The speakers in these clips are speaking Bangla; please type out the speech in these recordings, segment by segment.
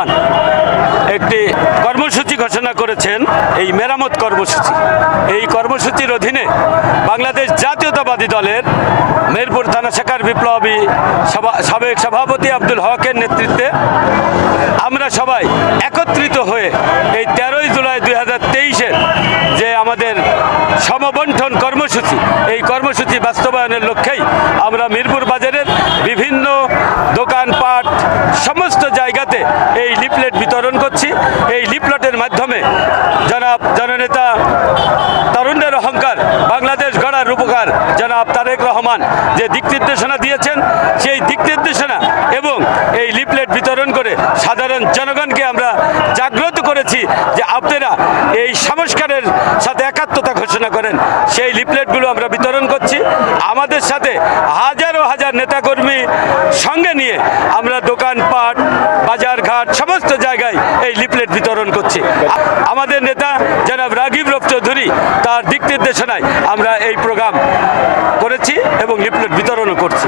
রহমান একটি কর্মসূচি ঘোষণা করেছেন এই মেরামত কর্মসূচি। এই কর্মসূচির অধীনে বাংলাদেশ জাতীয়তাবাদী দলের মেরপুর থানা শাখার বিপ্লবী সাবেক সভাপতি আব্দুল হকের নেতৃত্বে আমরা সবাই একত্রিত হয়ে এই তেরোই জুলাই দুই হাজার তেইশের যে আমাদের সমবন্ঠন কর্মসূচি এই কর্মসূচি বাস্তবায়নের লক্ষ্যেই আমরা মিরপুর বাজারের বিভিন্ন দোকানপাট সমস্ত জায়গাতে এই লিফলেট বিতরণ করছি এই লিফলেটের মাধ্যমে জনাব জননেতা তরুণের অহংকার, বাংলাদেশ গড়ার রূপকার জনাব তারেক রহমান যে দিক নির্দেশনা দিয়েছেন, সেই দিক নির্দেশনা এবং এই লিফলেট বিতরণ করে সাধারণ জনগণকে আমরা জাগ্রত করেছি যে আপনারা এই সংস্কারের সাথে একাত্মতা ঘোষণা করেন। সেই লিফলেটগুলো আমরা বিতরণ করছি। আমাদের সাথে হাজারো হাজার নেতাকর্মী সঙ্গে নিয়ে আমরা দোকানপাট বাজারঘাট সমস্ত জায়গায় এই লিফলেট বিতরণ করছি আ- আমাদের নেতা জনাব রাগিব চৌধুরী তার দিক নির্দেশনায় আমরা এই প্রোগ্রাম করেছি এবং লিফলেট বিতরণও করছি।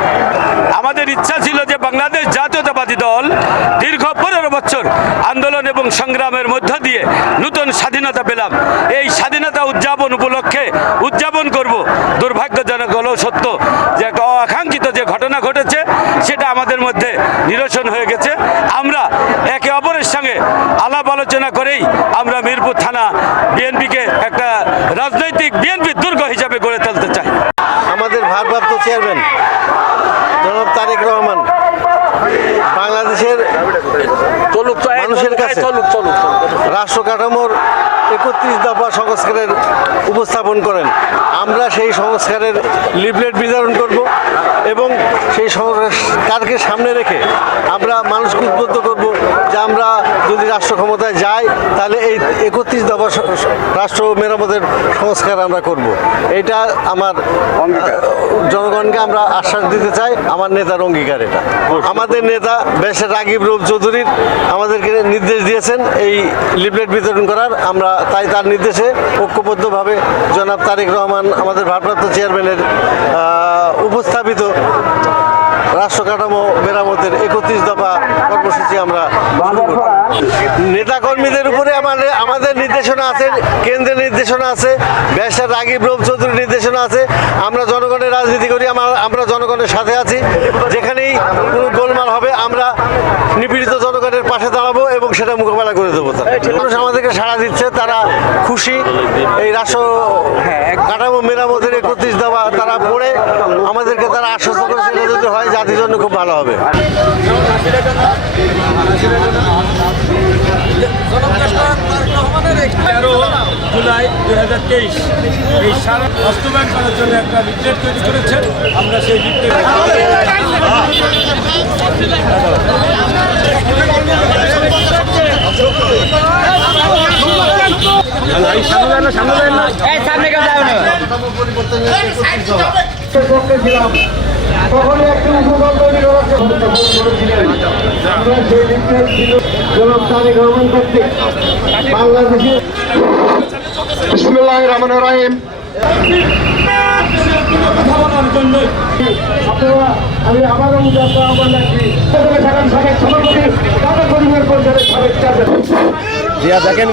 আমাদের ইচ্ছা ছিল যে বাংলাদেশ জাতীয়তাবাদী দল দীর্ঘ পনেরো বছর আন্দোলন এবং সংগ্রামের মধ্য দিয়ে নূতন স্বাধীনতা পেলাম। এই স্বাধীনতা উদযাপন উপলক্ষে উদযাপন করব। দুর্ভাগ্যজনক হলেও সত্য যে অকাঙ্ক্ষিত যে ঘটনা ঘটেছে, সেটা আমাদের মধ্যে নিরসন হয়ে গেছে। আমরা একে অপরের সঙ্গে আলাপ আলোচনা করেই আমরা মিরপুর থানা বিএনপিকে একটা রাজনৈতিক বিএনপির দুর্গ হিসাবে গড়ে তুলতে চাই আমাদের ভারপ্রাপ্ত চেয়ারম্যান জনাব তারেক রহমান বাংলাদেশের চলুক মানুষের কাছে। চলুক চলুক চলুক। রাষ্ট্র কাঠামোর একত্রিশ দফা সংস্কারের উপস্থাপন করেন আমরা সেই সংস্কারের লিফলেট বিতরণ করব এবং সেই সংস্কারকে সামনে রেখে আমরা মানুষকে উদ্বুদ্ধ করব যে আমরা যদি রাষ্ট্র ক্ষমতায় যাই তাহলে এই একত্রিশ দফা স- স- রাষ্ট্র মেরামতের সংস্কার আমরা করব। এটা আমার জনগণকে আমরা আশ্বাস দিতে চাই আমার নেতার অঙ্গীকার এটা। আমাদের নেতা বেশের রাগিব রূপ চৌধুরীর আমাদেরকে নির্দেশ দিয়েছেন এই লিফলেট বিতরণ করার। আমরা তাই তার নির্দেশে ঐক্যবদ্ধভাবে জনাব তারেক রহমান আমাদের ভারপ্রাপ্ত চেয়ারম্যানের উপস্থাপিত রাষ্ট্র কাঠামো মেরামতের একত্রিশ দফা কর্মসূচি আমরা নেতা কর্মীদের নেতাকর্মীদের উপরে আমাদের আমাদের নির্দেশনা আছে, কেন্দ্রের নির্দেশনা আছে। ব্যবসার রাগিব রূপ চৌধুরীর নির্দেশনা আছে আমরা জনগণের রাজনীতি করি আমরা আমরা জনগণের সাথে আছি যেখানেই কোনো গোলমাল হবে আমরা নিপীড়িত জনগণের পাশে দাঁড়াবো এবং সেটা মোকাবেলা করে দেবো তারা মানুষ আমাদেরকে সাড়া দিচ্ছে তারা খুশি। এই রাষ্ট্র কাঠামো মেরামতের একত্রিশ দেওয়া তারা পড়ে, আমাদেরকে তারা আশ্বস্ত যদি হয়, জাতির জন্য খুব ভালো হবে। জুলাই হাজার তেইশ, এই সারা বাস্তবায়ন করার জন্য একটা লিফলেট তৈরি করেছেন। আমরা সেই লিফলেট তখনই একটি উপকল্প করেছিলেন আমরা সেই লিফলেট ছিল কর্তৃক বিসমুল্লাহ রহমান রাহিম আমি আবারও মুজাফর আহ্বান রাখছি সাবেক সভাপতি দাদা দেখেন